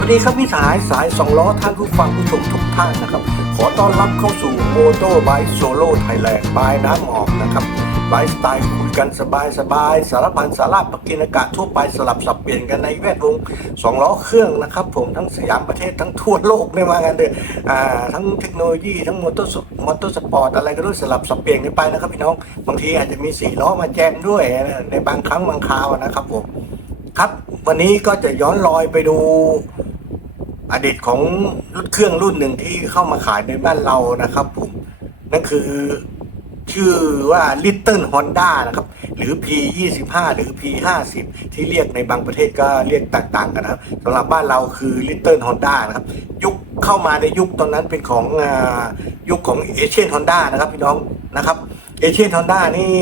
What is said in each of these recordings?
วัสดีครับพี่สายสายสองล้อท่านผู้ฟังผู้ชมทุกท่านนะครับ ขอต้อนรับเข้าสู่โมโตไบโซโล่ไทยแลนด์บายน้ำหอมนะครับไลฟ์สไตล์คุยกันสบายสบายๆสารพันสาระปกินอากาศทั่วไปสลับสับเปลี่ยนกันในแวดวงสองล้อเครื่องนะครับผมทั้งสยามประเทศทั้งทั่วโลกไม่ว่ากันเลยอ่าทั้งเทคโนโลยีทั้งมอเตอร์มอเตอร์สปอร์ตอะไรก็ด้วยสลับสับเปลี่ยนกันไปนะครับพี่น้องบางทีอาจจะมีสี่ล้อมาแจมด้วยในบางครั้งบางคราวนะครับผม ครับ วันนี้ก็จะย้อนรอยไปดูอดีตของรถเครื่องรุ่นหนึ่งที่เข้ามาขายในบ้านเรานะครับผมนั่นคือชื่อว่า Little Honda นะครับ หรือ P25 หรือ P50 ที่เรียกในบางประเทศก็เรียกต่าง ๆ กันนะครับสำหรับบ้านเราคือ Little Honda นะครับ ยุคเข้ามาในยุคตอนนั้นเป็นของอยุคของเอเชียนฮอนด้านะครับพี่น้องนะครับเอเชียนฮอนด้านี่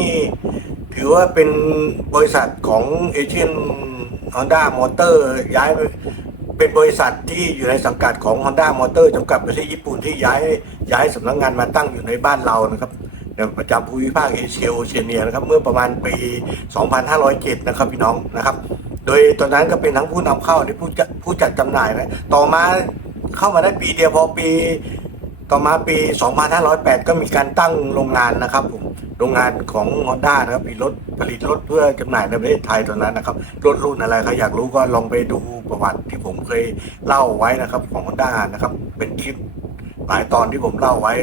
ถือว่าเป็นบริษัทของเอเชียน ฮอนด้ามอเตอร์ย้ายไปเป็นบริษัทที่อยู่ในสังกัดของ Honda m o เตอร์จำกัดประเทศญี่ปุ่นที่ย้ายย้ายสำนักงงานมาตั้งอยู่ในบ้านเรานะครับประจำภูมิภาคเอเชียโอเชียเนียนะครับเมื่อประมาณปี 2507 นะครับพี่น้องนะครับ โดยตอนนั้นก็เป็นทั้งผู้นำเข้าและผู้จัดผู้จัดจำหน่ายนะต่อมาเข้ามาได้ปีเดียวพอปี ต่อมาปี 2508 ก็มีการตั้งโรงงานนะครับผม โรงงานของ Honda นะครับผลิตรถผลิตรถเพื่อจำหน่ายในประเทศไทยตอนนั้นนะครับรถรุ่นอะไรใครอยากรู้ก็ลองไปดูประวัติที่ผมเคยเล่าไว้นะครับของ Honda นะครับเป็นคลิปหลายตอนที่ผมเล่าไว้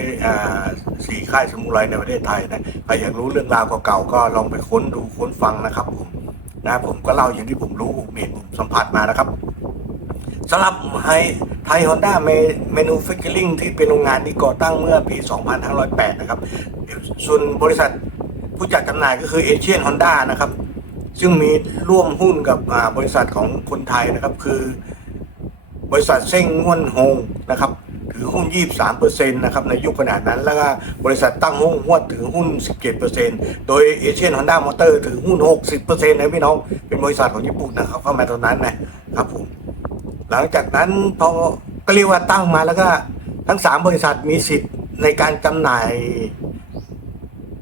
สี่ค่ายสมุไรในประเทศไทยนะใครอยากรู้เรื่องราวเก่าๆก็ลองไปค้นดูค้นฟังนะครับผมนะผมก็เล่าอย่างที่ผมรู้มีผมสัมผัสมานะครับสำหรับไฮไทยฮอนด้าเมนูฟิกเกอริงที่เป็นโรงงานที่ก่อตั้งเมื่อปี 2508 นะครับ ส่วนบริษัทผู้จัดจำหน่ายก็คือเอเชียนฮอนด้านะครับ ซึ่งมีร่วมหุ้นกับบริษัทของคนไทยนะครับ คือบริษัทเซ้งง่วนฮงนะครับถือหุ้น 23%นะครับในยุคขนาดนั้น แล้วก็บริษัทตั้งหุ้นหวดถือหุ้น 17%โดยเอเชียนฮอนด้ามอเตอร์ถือหุ้น 60%นะพี่น้อง เป็นบริษัทของญี่ปุ่นนะครับเข้ามาตอนนั้นนะครับผม หลังจากนั้นพอก็เรียกว่าตั้งมาแล้วก็ทั้งสามบริษัทมีสิทธิ์ในการจำหน่าย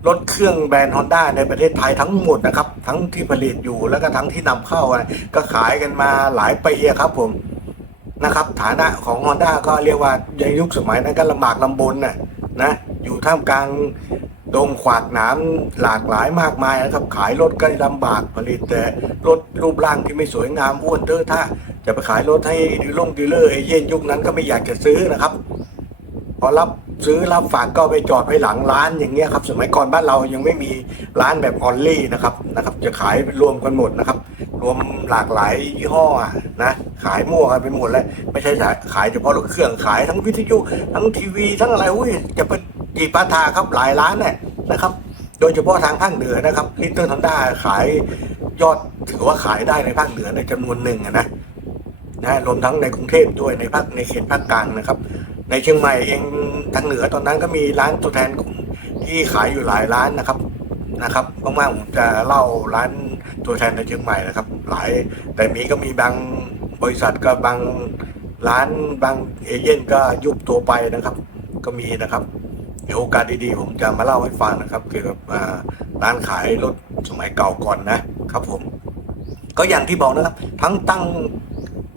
รถเครื่องแบรนด์ฮอนด้าในประเทศไทยทั้งหมดนะครับ ทั้งที่ผลิตอยู่แล้วก็ทั้งที่นำเข้าก็ขายกันมาหลายปีครับผมนะครับ ฐานะของ Honda ก็เรียกว่าในยุคสมัยนั้นก็ลำบากลำบนน่ะนะ อยู่ท่ามกลางดงขวากหนามหลากหลายมากมายนะครับ ขายรถก็ลำบากผลิตแต่รถรูปร่างที่ไม่สวยงามอ้วนเทอะท่าจะไปขายรถให้ดีลงดีลเลอร์เอเย่นยุคนั้นก็ไม่อยากจะซื้อนะครับ พอรับ ซื้อรับฝากก็ไปจอดไว้หลังร้านอย่างเงี้ยครับ สมัยก่อนบ้านเรายังไม่มีร้านแบบออนลี่นะครับนะครับ จะขายรวมกันหมดนะครับ รวมหลากหลายยี่ห้อนะขายมั่วกันไปหมดแล้วไม่ใช่ขายเฉพาะรถเครื่องขายทั้งวิทยุทั้งทีวี ทั้งอะไรอุ้ยจะเป็นจีปาทาครับหลายร้านเนี่ยนะครับ โดยเฉพาะทางภาคเหนือนะครับลิตเติ้ลฮอนด้าขายยอดถือว่าขายได้ในภาคเหนือในจำนวนหนึ่งนะนะรวมทั้งในกรุงเทพด้วยในภาคในเขตภาคกลางนะครับ ในเชียงใหม่เองทางเหนือตอนนั้นก็มีร้านตัวแทนของที่ขายอยู่หลายร้านนะครับนะครับมากๆผมจะเล่าร้านตัวแทนในเชียงใหม่นะครับ หลายแต่มีก็มีบางบริษัทก็บางร้านบางเอเย่นก็ยุบตัวไปนะครับ ก็มีนะครับเดี๋ยวโอกาสดีๆ ผมจะมาเล่าให้ฟังนะครับ เกี่ยวกับร้านขายรถสมัยเก่าก่อนนะครับผม ก็อย่างที่บอกนะครับ ทั้งตั้ง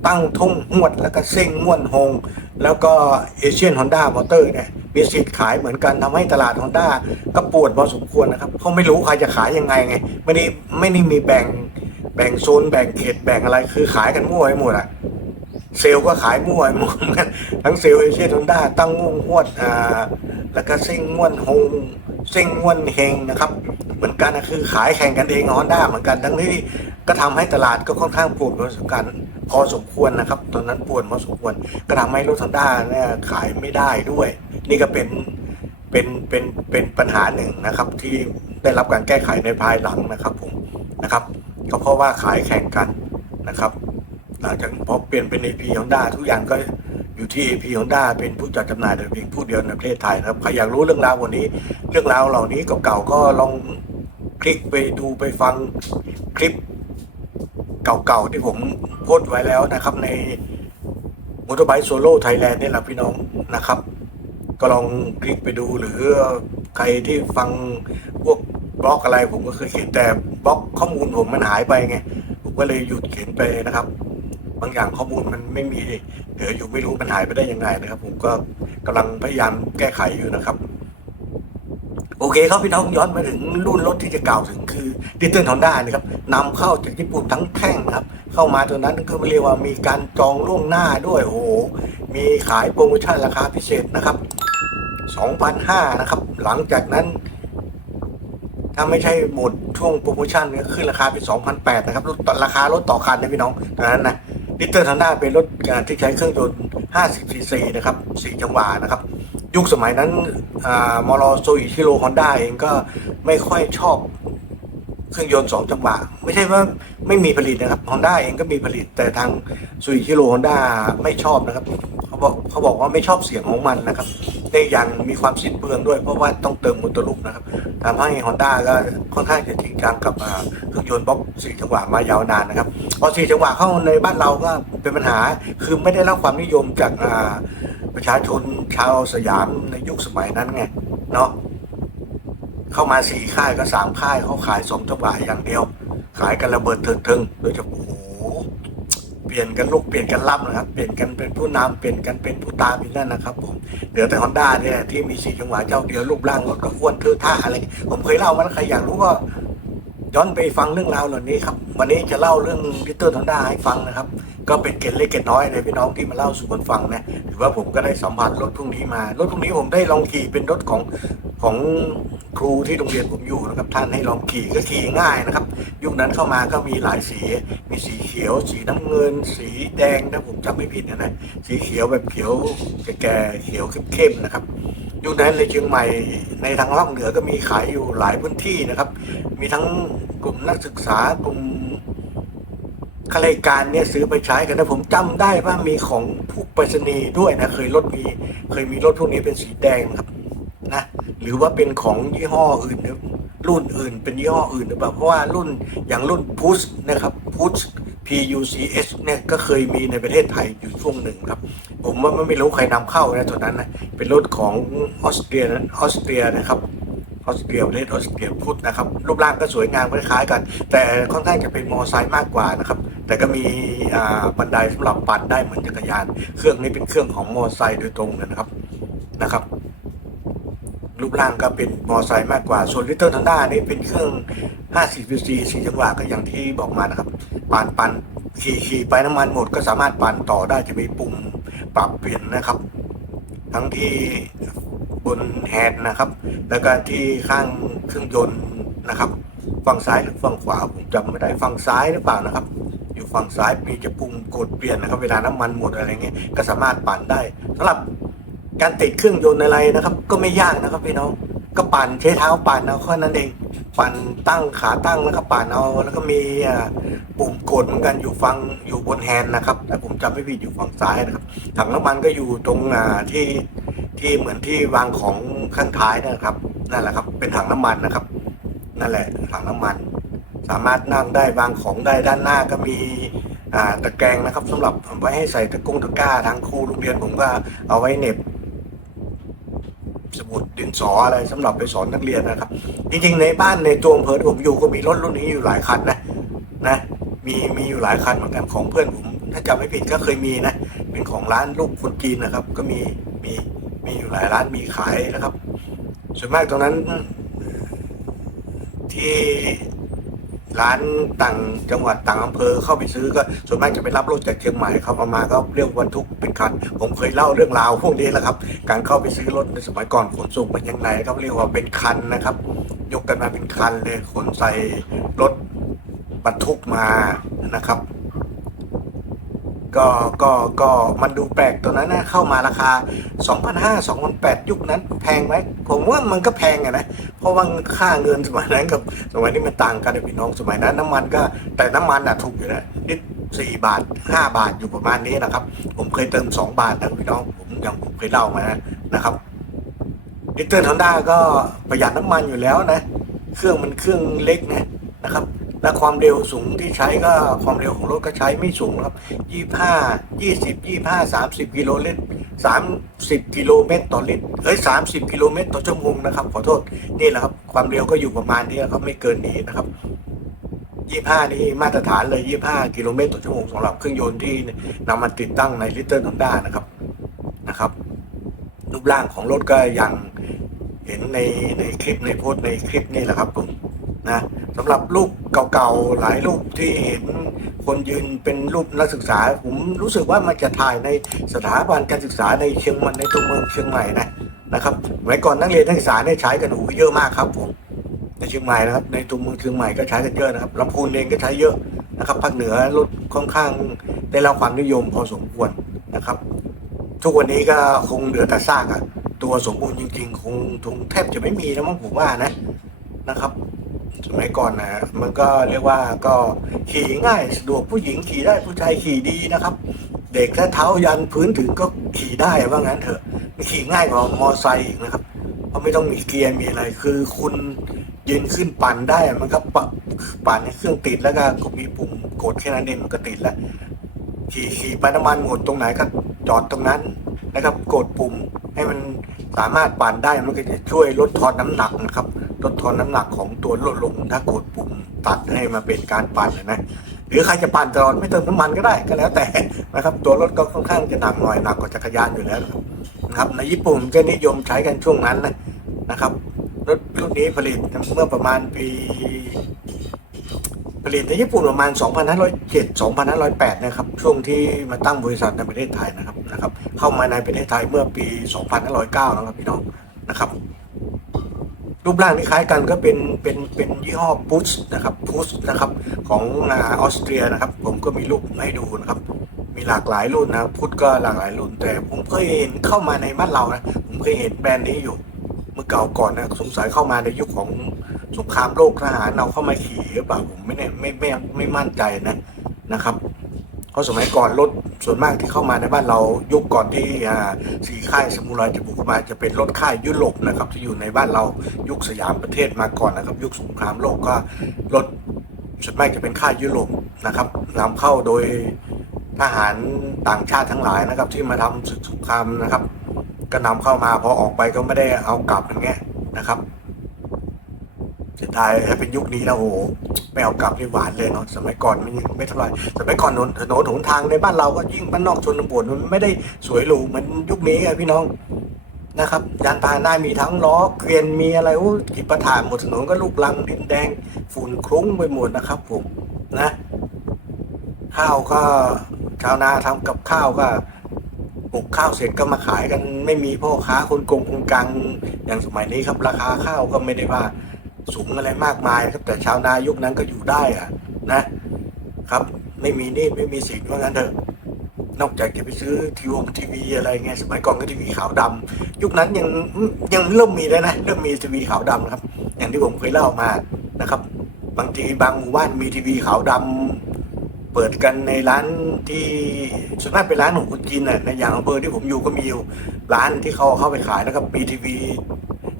ตั้งทุ่งหวดแล้วก็เซ้งม่วนฮง แล้วก็เอเชียนฮอนด้ามอเตอร์เนี่ยมีสิทธิ์ขายเหมือนกันทำให้ตลาดฮอนด้าก็ปวดพอสมควรนะครับเขาไม่รู้ใครจะขายยังไงไงไม่ได้ไม่ได้มีแบ่งแบ่งโซนแบ่งเขตแบ่งอะไรคือขายกันมั่วไปหมดอะเซลก็ขายมั่วไปหมดกันทั้งเซลเอเชียนฮอนด้าตั้งง่วงหวดอ่าแล้วก็เซ้งม่วนฮงเซ้งม่วนเฮงนะครับ เหมือนกันนะคือขายแข่งกันเองฮอนด้าเหมือนกัน ทั้งนี้ก็ทำให้ตลาดก็ค่อนข้างปวดพอสมควร พอสมควรนะครับ ตอนนั้นปวดพอสมควรก็ทำให้รถฮอนด้าเนี่ยขายไม่ได้ด้วย นี่ก็เป็นเป็นเป็นเป็นปัญหาหนึ่งนะครับ ที่ได้รับการแก้ไขในภายหลังนะครับผมนะครับก็เพราะว่าขายแข่งกันนะครับหลังจากพอเปลี่ยนเป็น AP Honda ทุกอย่างก็อยู่ที่ AP Honda เป็นผู้จัดจำหน่ายแต่เพียงผู้เดียวในประเทศไทยนะครับใครอยากรู้เรื่องราววันนี้ เรื่องราวเหล่านี้เก่าๆก็ลองคลิกไปดูไปฟังคลิป เก่าๆที่ผมโพสต์ไว้แล้วนะครับ ในมอเตอร์ไบค์โซโล่ไทยแลนด์นี่แหละพี่น้องนะครับ ก็ลองคลิกไปดูหรือใครที่ฟังพวกบล็อกอะไรผมก็เคยเขียนแต่บล็อกข้อมูลผมมันหายไปไงผมก็เลยหยุดเขียนไปนะครับ บางอย่างข้อมูลมันไม่มีเหลืออยู่ไม่รู้มันหายไปได้ยังไงนะครับ ผมก็กำลังพยายามแก้ไขอยู่นะครับ โอเคครับพี่น้องย้อนมาถึงรุ่นรถที่จะกล่าวถึงคือดิจิตอลฮอนด้านะครับนำเข้าจากญี่ปุ่นทั้งแท่งครับ เข้ามาตัวนั้นก็เรียกว่ามีการจองล่วงหน้าด้วยโอ้โหมีขายโปรโมชั่นราคาพิเศษนะครับ2,500นะครับ หลังจากนั้น ถ้าไม่ใช่หมดช่วงโปรโมชั่นเนี่ยขึ้นราคาเป็น2,800นะครับราคารถต่อคันนะพี่น้องตอนนั้นนะดิจิตอลฮอนด้าเป็นรถที่ใช้เครื่องยนต์50 cc นะครับ4จังหวะนะครับ ยุคสมัยนั้นอมอรโซอิชิโรฮอนด้าเองก็ไม่ค่อยชอบเครื่องยนต์สองจังหวะ ไม่ใช่ว่าไม่มีผลิตนะครับฮอนด้าเองก็มีผลิตแต่ทางซูอิชิโรฮอนด้าไม่ชอบนะครับเขาบอกเขาบอกว่าไม่ชอบเสียงของมันนะครับได้อย่างมีความสิ้นเปลืองด้วยเพราะว่าต้องเติมมอเตอร์ลูกนะครับทำให้ฮอนด้าก็ค่อนข้างจะจริงจังกับเครื่องยนต์บล็อกสี่จังหวะมายาวนานนะครับพอสี่จังหวะเข้าในบ้านเราก็เป็นปัญหาคือไม่ได้รับความนิยมจากอ่า ประชาชนชาวสยามในยุคสมัยนั้นไงเนาะเข้ามาสี่ค่ายก็สามค่ายเขาขายสองจังหวะอย่างเดียว ขายกันระเบิดเถิดเทิงโดยเฉพาะโอ้โหเปลี่ยนกันลุกเปลี่ยนกันล่ำนะครับ เปลี่ยนกันเป็นผู้นำเปลี่ยนกันเป็นผู้ตามอีกนั่นนะครับผมเหลือแต่ฮอนด้าเนี่ยที่มีสี่จังหวะเจ้าเดียวรูปร่างรถก็อ้วนเทือท่าอะไร ผมเคยเล่ามาแล้วใครอยากรู้ก็ย้อนไปฟังเรื่องราวเหล่านี้ครับ วันนี้จะเล่าเรื่องลิเติ้ลฮอนด้าให้ฟังนะครับ ก็เป็นเกร็ดเล็กเกร็ดน้อยเลยพี่น้องที่มาเล่าสู่กันฟังนะถือว่าผมก็ได้สัมผัสรถพวกนี้มารถพวกนี้ผมได้ลองขี่เป็นรถของของครูที่โรงเรียนผมอยู่นะครับท่านให้ลองขี่ก็ขี่ง่ายนะครับ ยุคนั้นเข้ามาก็มีหลายสี มีสีเขียว สีน้ำเงิน สีแดงถ้าผมจำไม่ผิดนะนะสีเขียวแบบเขียวแก่ๆเขียวเข้มๆนะครับยุคนั้นในเชียงใหม่ในทางภาคเหนือก็มีขายอยู่หลายพื้นที่นะครับ มีทั้งกลุ่มนักศึกษากลุ่ม ข้าราชการเนี่ยซื้อไปใช้กันนะผมจำได้ว่ามีของผู้ไปรษณีย์ด้วยนะเคยรถมีเคยมีรถพวกนี้เป็นสีแดงครับนะหรือว่าเป็นของยี่ห้ออื่นรุ่นอื่น เป็นยี่ห้ออื่นหรือเปล่าเพราะว่ารุ่นอย่างรุ่นพุชนะครับพุช PUCS เนี่ยก็เคยมีในประเทศไทยอยู่ช่วงหนึ่งครับ ผมว่าไม่รู้ใครนำเข้านะตัวนั้นนะเป็นรถของออสเตรียนออสเตรียนะครับ ออสเตรียประเทศออสเตรียพุทธนะครับ รูปร่างก็สวยงามคล้ายๆกัน แต่ค่อนข้างจะเป็นมอไซค์มากกว่านะครับ แต่ก็มีบันไดสำหรับปั่นได้เหมือนจักรยาน เครื่องนี้เป็นเครื่องของมอไซค์โดยตรงเลยนะครับนะครับ รูปร่างก็เป็นมอไซค์มากกว่า ส่วนลิตเติ้ลทันด้านี่เป็นเครื่อง 50 cc สี่จังหวะก็อย่างที่บอกมานะครับ ปั่นปั่นขี่ขี่ไปน้ำมันหมดก็สามารถปั่นต่อได้จะมีปุ่มปรับเปลี่ยนนะครับ ทั้งที่ นแฮนด์นะครับ แล้วก็ที่ข้างเครื่องยนต์นะครับฝั่งซ้ายหรือฝั่งขวาผมจำไม่ได้ฝั่งซ้ายหรือเปล่านะครับ อยู่ฝั่งซ้ายมีจะปุ่มกดเปลี่ยนนะครับ เวลาน้ำมันหมดอะไรเงี้ยก็สามารถปั่นได้สำหรับการติดเครื่องยนต์อะไรนะครับ ก็ไม่ยากนะครับพี่น้องก็ปั่นใช้เท้าปั่นเอาแค่นั้นเอง ปั่นตั้งขาตั้งแล้วก็ปั่นเอาแล้วก็มีปุ่มกดเหมือนกันอยู่ฝั่งอยู่บนแฮนด์นะครับแต่ผมจำไม่ผิดอยู่ฝั่งซ้ายนะครับถังน้ำมันก็อยู่ตรงอ่าที่ ที่เหมือนที่วางของข้างท้ายนะครับ นั่นแหละครับ เป็นถังน้ำมันนะครับ นั่นแหละถังน้ำมัน สามารถนั่งได้วางของได้ด้านหน้าก็มีตะแกรงนะครับสำหรับไว้ให้ใส่ตะกร้งตะกร้าทางครูโรงเรียนผมก็เอาไว้เหน็บสมุดดินสออะไรสำหรับไปสอนนักเรียนนะครับ จริงๆในบ้านในตัวอำเภอที่ผมอยู่ก็มีรถรุ่นนี้อยู่หลายคันนะนะ มีมีอยู่หลายคันเหมือนกันของเพื่อนผมถ้าจำไม่ผิดก็เคยมีนะ เป็นของร้านลูกคนจีนนะครับ ก็มีมี มีอยู่หลายร้านมีขายนะครับ ส่วนมากตรงนั้น ที่ร้านต่างจังหวัดต่างอำเภอเข้าไปซื้อก็ส่วนมากจะไปรับรถจากเชียงใหม่เขาเอามาก็เรียกบรรทุกเป็นคัน ผมเคยเล่าเรื่องราวพวกนี้แหละครับ การเข้าไปซื้อรถในสมัยก่อนขนส่งเป็นยังไงครับเรียกว่าเป็นคันนะครับ ยกกันมาเป็นคันเลยขนใส่รถบรรทุกมานะครับ ก็ก็ก็มันดูแปลกตัวนั้นนะเข้ามาราคา 2,500 2,800 ยุคนั้นแพงไหมผมว่ามันก็แพงอะนะ เพราะว่าค่าเงินสมัยนั้นกับสมัยนี้มันต่างกันพี่น้องสมัยนั้นน้ำมันก็แต่น้ำมันอะถูกอยู่นะนิดสี่บาทห้าบาทอยู่ประมาณนี้นะครับ ผมเคยเติมสองบาทนะพี่น้องผมอย่างผมเคยเล่ามานะครับดิเตอร์ฮอนด้าก็ประหยัดน้ำมันอยู่แล้วนะ เครื่องมันเครื่องเล็กนะนะครับ และความเร็วสูงที่ใช้ก็ความเร็วของรถก็ใช้ไม่สูงครับยี่ห้ายี่สิบยี่ห้าสามสิบกิโลลิตรสามสิบกิโลเมตรต่อลิตร เอ้ยสามสิบกิโลเมตรต่อชั่วโมงนะครับ ขอโทษ นี่แหละครับ ความเร็วก็อยู่ประมาณนี้ครับ ไม่เกินนี้นะครับยี่ห้านี่มาตรฐานเลยยี่ห้ากิโลเมตรต่อชั่วโมงสำหรับเครื่องยนต์ที่นำมาติดตั้งในลิตเติ้ลฮอนด้านะครับ นะครับรูปร่างของรถก็ยังเห็นในในคลิปในโพสในคลิปนี่แหละครับผม นะสำหรับรูปเก่าๆหลายรูปที่เห็นคนยืนเป็นรูปนักศึกษา ผมรู้สึกว่ามันจะถ่ายในสถาบันการศึกษาในเชียงใหม่ในตัวเมืองเชียงใหม่นะนะครับสมัยก่อนนักเรียนนักศึกษาเนี่ยใช้กันโอ้โหเยอะมากครับผมในเชียงใหม่นะครับในตัวเมืองเชียงใหม่ก็ใช้กันเยอะนะครับลำพูนเองก็ใช้เยอะนะครับภาคเหนือรถค่อนข้างได้รับความนิยมพอสมควรนะครับ ทุกวันนี้ก็คงเหลือแต่ซากอะตัวสมบูรณ์จริงๆ คงคงแทบจะไม่มีแล้วมั้งผมว่านะนะครับ สมัยก่อนนะมันก็เรียกว่าก็ขี่ง่ายสะดวกผู้หญิงขี่ได้ผู้ชายขี่ดีนะครับ เด็กถ้าเท้ายันพื้นถึงก็ขี่ได้ว่างั้นเถอะขี่ง่ายกว่ามอไซค์อีกนะครับเพราะไม่ต้องมีเกียร์มีอะไร คือคุณยืนขึ้นปั่นได้มันก็ปปั่นเครื่องติดแล้วก็มีปุ่มกดแค่นั้นเองมันก็ติดแล้วขี่ขี่ไปน้ำมันหมดตรงไหนก็จอดตรงนั้นนะครับ กดปุ่มให้มันสามารถปั่นได้มันก็จะช่วยลดทอนน้ำหนักนะครับ ลดทอนน้ำหนักของตัวลดลงถ้ากดปุ่มตัดให้มาเป็นการปั่นนะหรือใครจะปั่นตลอดไม่เติมน้ำมันก็ได้ก็แล้วแต่นะครับ ตัวรถก็ค่อนข้างจะหนักหน่อยหนักกว่าจักรยานอยู่แล้วนะครับ ในญี่ปุ่นจะนิยมใช้กันช่วงนั้นนะนะครับรถรุ่นนี้ผลิตเมื่อประมาณปีผลิตในญี่ปุ่นประมาณ 2507 2508 นะครับ ช่วงที่มาตั้งบริษัทในประเทศไทยนะครับนะครับ เข้ามาในประเทศไทยเมื่อปี 2509 นะครับพี่น้องนะครับ รูปร่างที่คล้ายกันก็เป็นเป็นเป็นยี่ห้อพุชนะครับพุชนะครับของออสเตรียนะครับ ผมก็มีรูปให้ดูนะครับ มีหลากหลายรุ่นนะพุทธก็หลากหลายรุ่น แต่ผมเคยเห็นเข้ามาในบ้านเรานะผมเคยเห็นแบรนด์นี้อยู่ เมื่อเก่าก่อนนะสงสัยเข้ามาในยุคของสงครามโลกทหารเอาเข้ามาขี่หรือเปล่าผมไม่แน่ไม่ไม่ไม่มั่นใจนะนะครับ ราะสมัยก่อนรถส่วนมากที่เข้ามาในบ้านเรายุคก่อนที่สีค่ายสมุไรจะบุกมาจะเป็นรถค่ายยุโรปนะครับที่อยู่ในบ้านเรายุคสยามประเทศมาก่อนนะครับ ยุคสงครามโลกก็รถส่วนมากจะเป็นค่ายยุโรปนะครับนำเข้าโดยทหารต่างชาติทั้งหลายนะครับ ที่มาทำศึกสงครามนะครับ ก็นำเข้ามาพอออกไปก็ไม่ได้เอากลับอย่างเงี้ยนะครับ เสียดายถ้าเป็นยุคนี้แล้วโอ้โหไม่เอากลับนี่หวานเลยเนาะสมัยก่อนไม่ไม่เท่าไรสมัยก่อนถนนถนนหนทางในบ้านเราก็ยิ่งบ้านนอกชนบทมันไม่ได้สวยหรูเหมือนยุคนี้อะพี่น้องนะครับยานพาหนะมีทั้งล้อเกวียนมีอะไรโอ้กิปะถานหมดถนนก็ลูกลังดินแดง ฝุ่นคลุ้งไปหมดนะครับผมนะ ข้าวก็ชาวนาทำกับข้าวก็ปลูกข้าวเสร็จก็มาขายกันไม่มีพ่อค้าคนกงคนกลางอย่างสมัยนี้ครับ ราคาข้าวก็ไม่ได้ว่า สูงอะไรมากมายครับแต่ชาวนายุคนั้นก็อยู่ได้อะนะครับไม่มีนี่ไม่มีสินว่างั้นเถอะนอกจากจะไปซื้อทีวงทีวีอะไรเงี้ยสมัยก่อนก็ทีวีขาวดำยุคนั้นยังยังเริ่มมีแล้วนะเริ่มมีทีวีขาวดำนะครับ อย่างที่ผมเคยเล่ามานะครับ บางทีบางหมู่บ้านมีทีวีขาวดำเปิดกันในร้านที่ส่วนมากเป็นร้านของคนจีนน่ะในอย่างอำเภอที่ผมอยู่ก็มีอยู่ร้านที่เขาเอาเข้าไปขายนะครับมีทีวี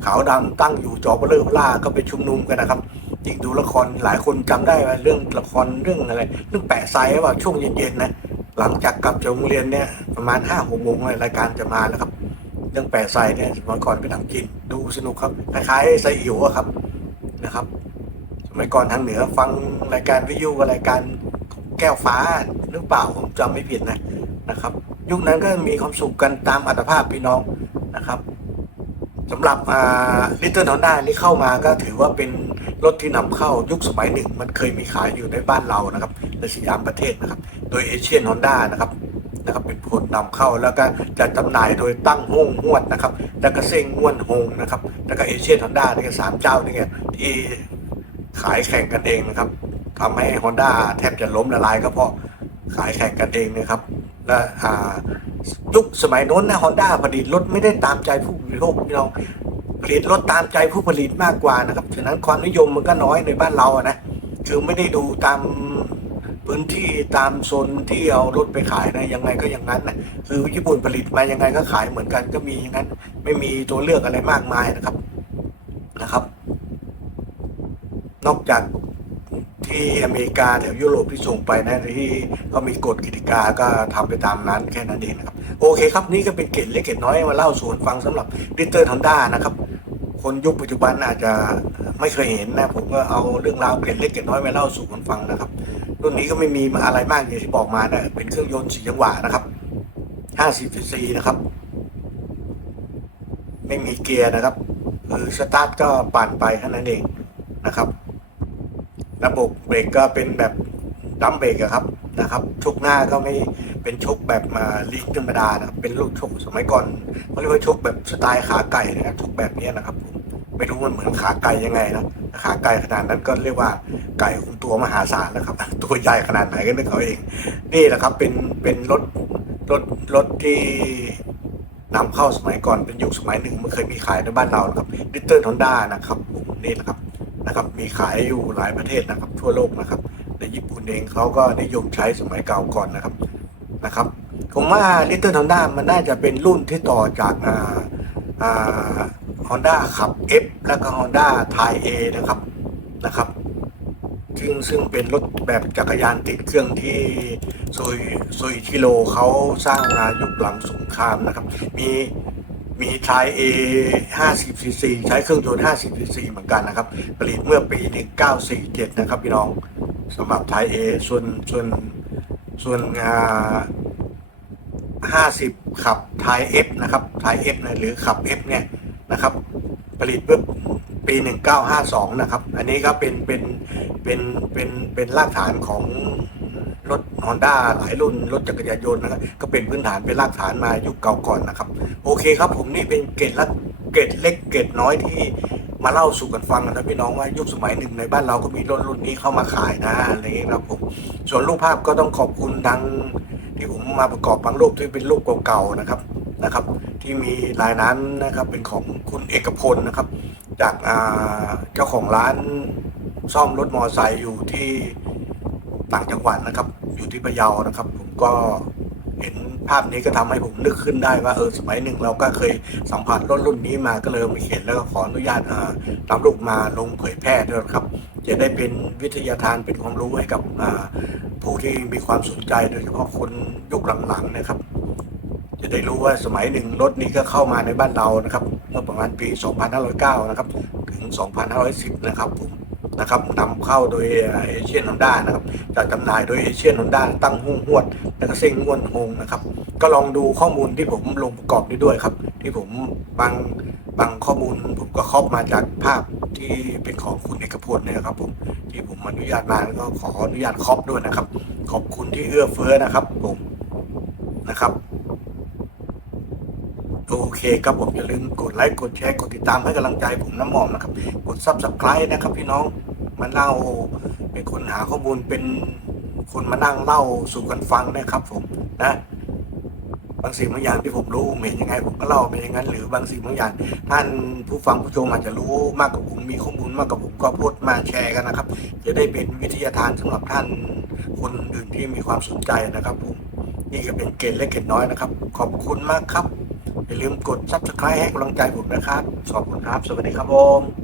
ขาวดำตั้งอยู่จอเบลเลอร์ล่าก็ไปชุมนุมกันนะครับยิ่งดูละครหลายคนจำได้ว่าเรื่องละครเรื่องอะไรเรื่องแปะไซว่าช่วงเย็นๆนะหลังจากกลับจากโรงเรียนเนี่ยประมาณห้าหกโมงรายการจะมาแล้วครับเรื่องแปะไซเนี่ยสมัยก่อนเป็นหนังจีนดูสนุกครับคล้ายๆไซอิ๋วครับนะครับสมัยก่อนทางเหนือฟังรายการวิทยุกับรายการแก้วฟ้าหรือเปล่าผมจำไม่ผิดนะนะครับ ยุคนั้นก็มีความสุขกันตามอัตภาพพี่น้องนะครับ สำหรับลิตเติ้ลฮอนด้านี่เข้ามาก็ถือว่าเป็นรถที่นำเข้ายุคสมัยหนึ่ง มันเคยมีขายอยู่ในบ้านเรานะครับในสยามประเทศนะครับ โดยเอเชียนฮอนด้านะครับนะครับเป็นคนนำเข้าแล้วก็จะจำหน่ายโดยตั้งห้องหวดนะครับ แล้วก็เซ้งห้วนหงนะครับ แล้วก็เอเชียนฮอนด้านี่สามเจ้านี่ไงที่ขายแข่งกันเองนะครับทำให้ Honda แทบจะล้มละลายก็เพราะขายแข่งกันเองนะครับ และยุคสมัยโน้นนะฮอนด้าผลิตรถไม่ได้ตามใจผู้บริโภคพี่น้องผลิตรถตามใจผู้ผลิตมากกว่านะครับฉะนั้นความนิยมมันก็น้อยในบ้านเราอะนะคือไม่ได้ดูตามพื้นที่ตามโซนที่เอารถไปขายนะยังไงก็อย่างนั้นนะคือญี่ปุ่นผลิตมายังไงก็ขายเหมือนกันก็มีอย่างนั้น ไม่มีตัวเลือกอะไรมากมายนะครับนะครับ นอกจาก ที่อเมริกาแถวยุโรปที่ส่งไปนะที่เขามีกฎกติกาก็ทำไปตามนั้นแค่นั้นเองนะครับ โอเคครับนี่ก็เป็นเกร็ดเล็กเกร็ดน้อยมาเล่าสู่กันฟังสำหรับดิเตอร์ฮอนด้านะครับ คนยุคปัจจุบันอาจจะไม่เคยเห็นนะผมก็เอาเรื่องราวเกร็ดเล็กเกร็ดน้อยมาเล่าสู่กันฟังนะครับรุ่นนี้ก็ไม่มีอะไรมากอย่างที่บอกมานะเป็นเครื่องยนต์สี่จังหวะนะครับ50ซีซีนะครับ ไม่มีเกียร์นะครับคือสตาร์ทก็ปั่นไปแค่นั้นเองนะครับ ระบบเบรกก็เป็นแบบดัมเบรกครับนะครับชุกหน้าก็ไม่เป็นชุกแบบมาลิงธรรมดานะครับเป็นลูกชุกสมัยก่อนเขาเรียกว่าชุกแบบสไตล์ขาไก่นะครับชุกแบบนี้นะครับผมไม่รู้มันเหมือนขาไก่ยังไงนะขาไก่ขนาดนั้นก็เรียกว่าไก่ของตัวมหาศาลนะครับ ตัวใหญ่ขนาดไหนก็นึกเอาเอง นี่แหละครับเป็นเป็นรถรถรถที่นำเข้าสมัยก่อนเป็นยุคสมัยหนึ่งมันเคยมีขายในบ้านเรานะครับดิเตอร์ฮอนด้านะครับผมนี่แหละครับ นะครับ มีขายอยู่หลายประเทศนะครับ ทั่วโลกนะครับ ในญี่ปุ่นเองเขาก็นิยมใช้สมัยเก่าก่อนนะครับนะครับผมว่า Little Honda มันน่าจะเป็นรุ่นที่ต่อจากอ่าอ่า Honda ขับ F แล้วก็ Honda Thai A นะครับนะครับ ซึ่งซึ่งเป็นรถแบบจักรยานติดเครื่องที่โซยโซยชิโรเขาสร้างมายุคหลังสงครามนะครับ มี มีไทย A 50 cc ใช้เครื่องยนต์50 cc เหมือนกันนะครับ ผลิตเมื่อปี 1947 นะครับพี่น้องสำหรับไทย A ส่วนส่วนส่วนอ่า50 ขับไทย F นะครับไทย F นะหรือขับ F เนี่ยนะครับ ผลิตเมื่อปี 1952 นะครับ อันนี้ก็เป็นเป็นเป็นเป็นเป็นรากฐานของ รถ Honda หลายรุ่น รถจักรยานยนต์นะครับก็เป็นพื้นฐานเป็นรากฐานมายุคเก่าก่อนนะครับ โอเคครับผมนี่เป็นเกร็ดละเกร็ดเล็กเกร็ดน้อยที่มาเล่าสู่กันฟังนะพี่น้องว่ายุคสมัยหนึ่งในบ้านเราก็มีรถรุ่นนี้เข้ามาขายนะอะไรอย่างเงี้ยครับผมส่วนรูปภาพก็ต้องขอบคุณดังที่ผมมาประกอบบางรูปที่เป็นรูปเก่าๆนะครับนะครับ ที่มีลายนั้นนะครับเป็นของคุณเอกพลนะครับ จากเจ้าของร้านซ่อมรถมอเตอร์ไซค์อยู่ที่ ต่างจังหวัดนะครับ อยู่ที่พะเยานะครับ ผมก็เห็นภาพนี้ก็ทำให้ผมนึกขึ้นได้ว่าเออสมัยหนึ่งเราก็เคยสัมผัสรถรุ่นนี้มาก็เลยมาเขียนแล้วก็ขออนุญาตนำรูปมาลงเผยแพร่ด้วยครับ จะได้เป็นวิทยาทานเป็นความรู้ให้กับผู้ที่มีความสนใจโดยเฉพาะคนยุคหลังๆนะครับ จะได้รู้ว่าสมัยหนึ่งรถนี้ก็เข้ามาในบ้านเรานะครับเมื่อประมาณปี 2509 นะครับ ถึง 2510 นะครับผม นะครับนำเข้าโดยเอเชียนฮอนด้านะครับจัดจำหน่ายโดยเอเชียนฮอนด้าตั้งหุ้งหวด และก็เซ้งง่วนฮงนะครับ ก็ลองดูข้อมูลที่ผมลงประกอบนี้ด้วยครับ ที่ผมบางบางข้อมูลผมก็ครอบมาจากภาพที่เป็นของคุณเอกพลนะครับผมที่ผมอนุญาตมาแล้วก็ขออนุญาตครอบด้วยนะครับ ขอบคุณที่เอื้อเฟื้อนะครับผมนะครับโอเคครับผมอย่าลืมกดไลค์กดแชร์กดติดตามให้กำลังใจผมน้ำหอมนะครับ กดซับสไครต์นะครับพี่น้อง มาเล่า เป็นคนหาข้อมูลเป็นคนมานั่งเล่าสู่กันฟังนะครับ ผมนะบางสิ่งบางอย่างที่ผมรู้เห็นยังไง ผมก็เล่าไปอย่างนั้น หรือบางสิ่งบางอย่าง ท่านผู้ฟังผู้ชมอาจจะรู้มากกว่าผมมีข้อมูลมากกว่าผมก็พูดมาแชร์กันนะครับ จะได้เป็นวิทยาทานสำหรับท่านคนอื่นที่มีความสนใจนะครับผมนี่ก็เป็นเกณฑ์เล็กเกณฑ์น้อยนะครับ ขอบคุณมากครับ อย่าลืมกด subscribe ให้กำลังใจผมนะครับ ขอบคุณครับ สวัสดีครับผม